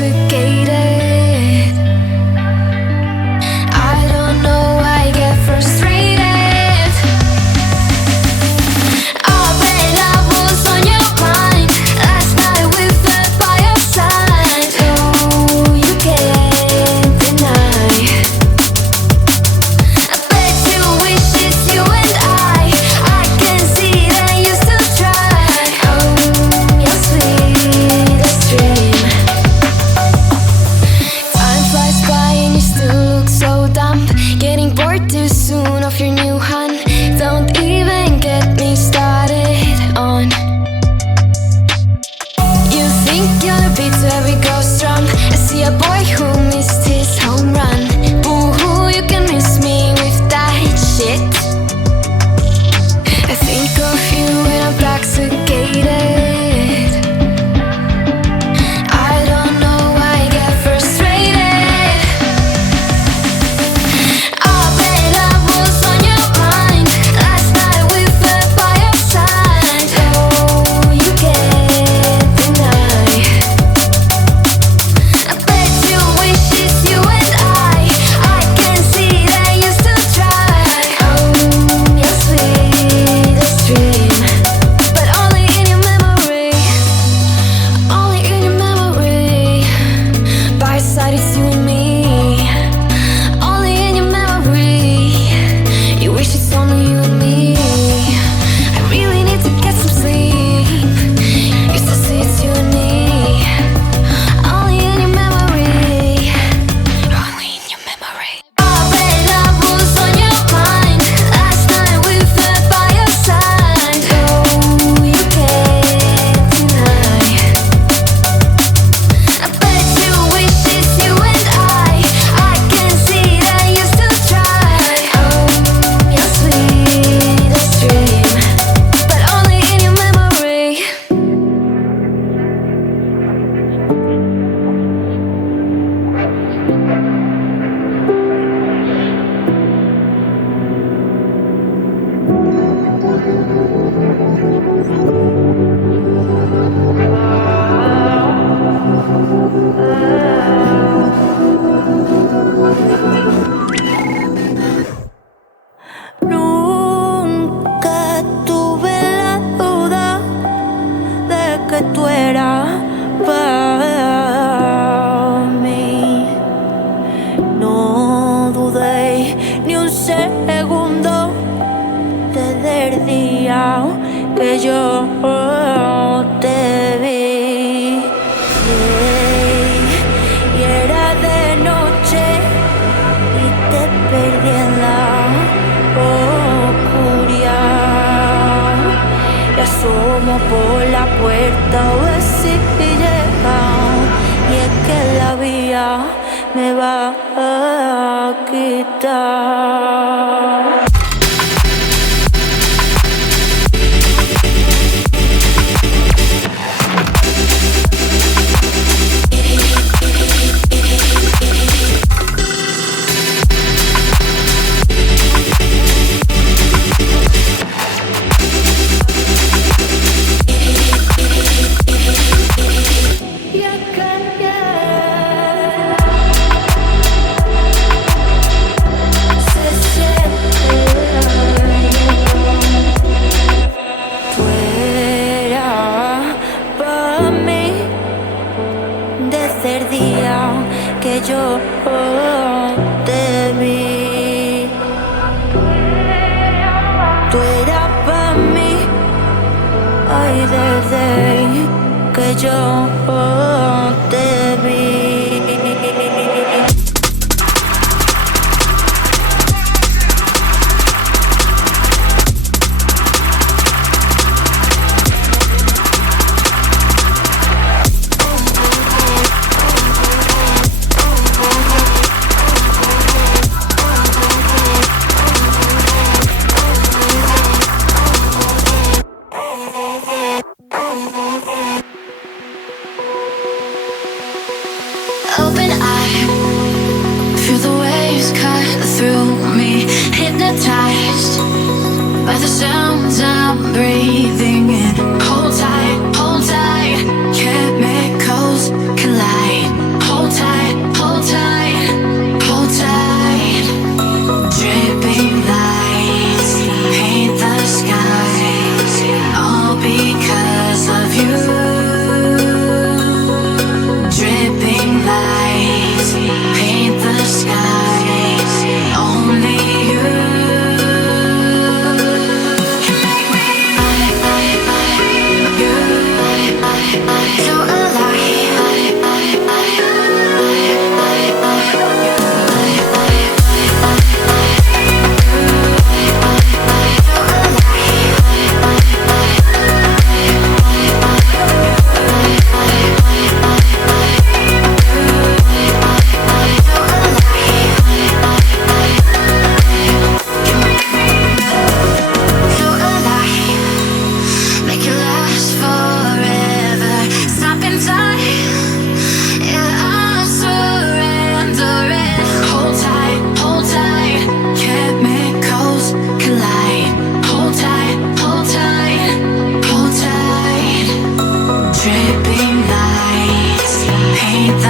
intoxicated. I don't know why I get frustrated. Oh, babe, love was on your mind. Last night we fell by your side. Oh, you can't deny. I bet you wish it's you and I can see that you still try. Oh, your sweetest dream. Time flies by and you still look so dumb. Getting bored too soon of your new hun. Don't even get me started on. You think you're the beat to every ghost drum. I see a boy who missed his home run. Boo-hoo, you can miss me with that shit. I think of you when I'm intoxicated. I don't know why I get frustrated. Oh, babe, love was on your mind. Last night we fell by your side. Oh, you can't deny. I bet you wish it's you and I can see that you still try. Oh, your sweetest dream. But only in your memory. Only in your memory. By your side it's you and me. Only in your memory. You wish it's only you and me. I really need to get some sleep. Used to say it's you and me. Only in your memory. Only in your memory. Oh, babe, love was on your mind. Last night we fell by your side. Oh, you can't deny. I bet you wish it's you and I can see that you still try. Oh, your sweetest dream. But only in your memory. Nunca tuve la duda de que tú eras para mí. No dudé ni un segundo desde el día que yo te vi. Y era de noche y te perdí en la oscuridad. Y asomo por la puerta a ver si llega. Y es que la vía me va a quitar. Tú eras para mí desde el día que yo te vi. Tú eras para mí, ay, desde que yo te vi. Open eye, feel the waves cut through me. Hypnotized by the sounds I'm breathing in. Hold tight, chemicals collide.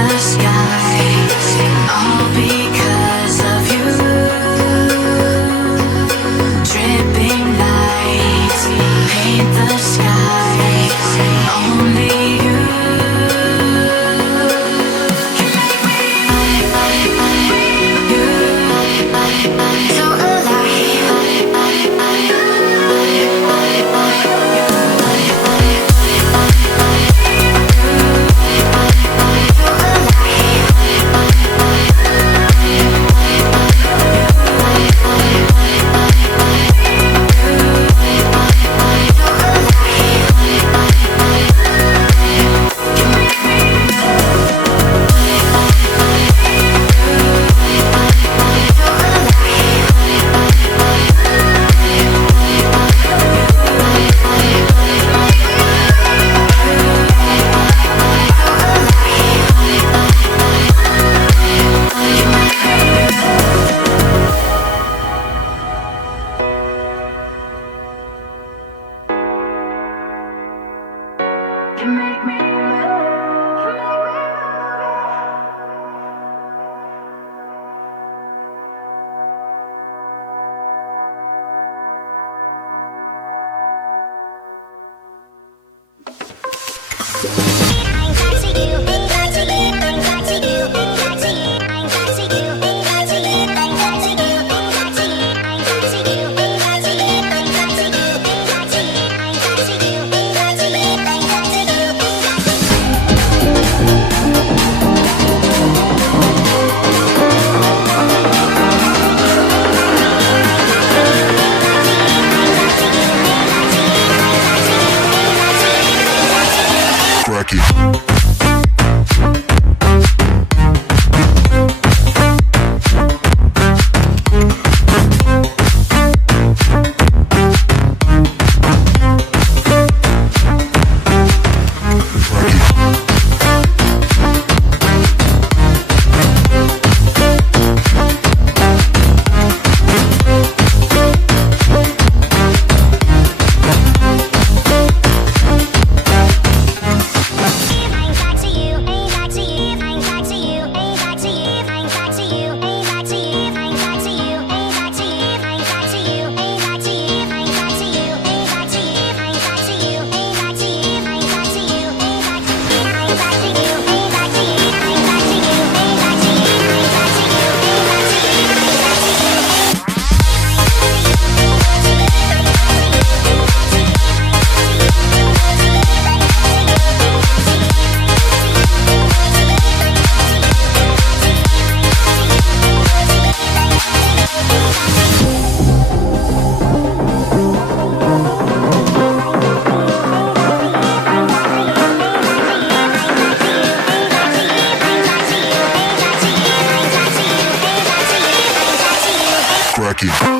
the sky, all because of you. Dripping lights paint the sky, only you. So Cracky.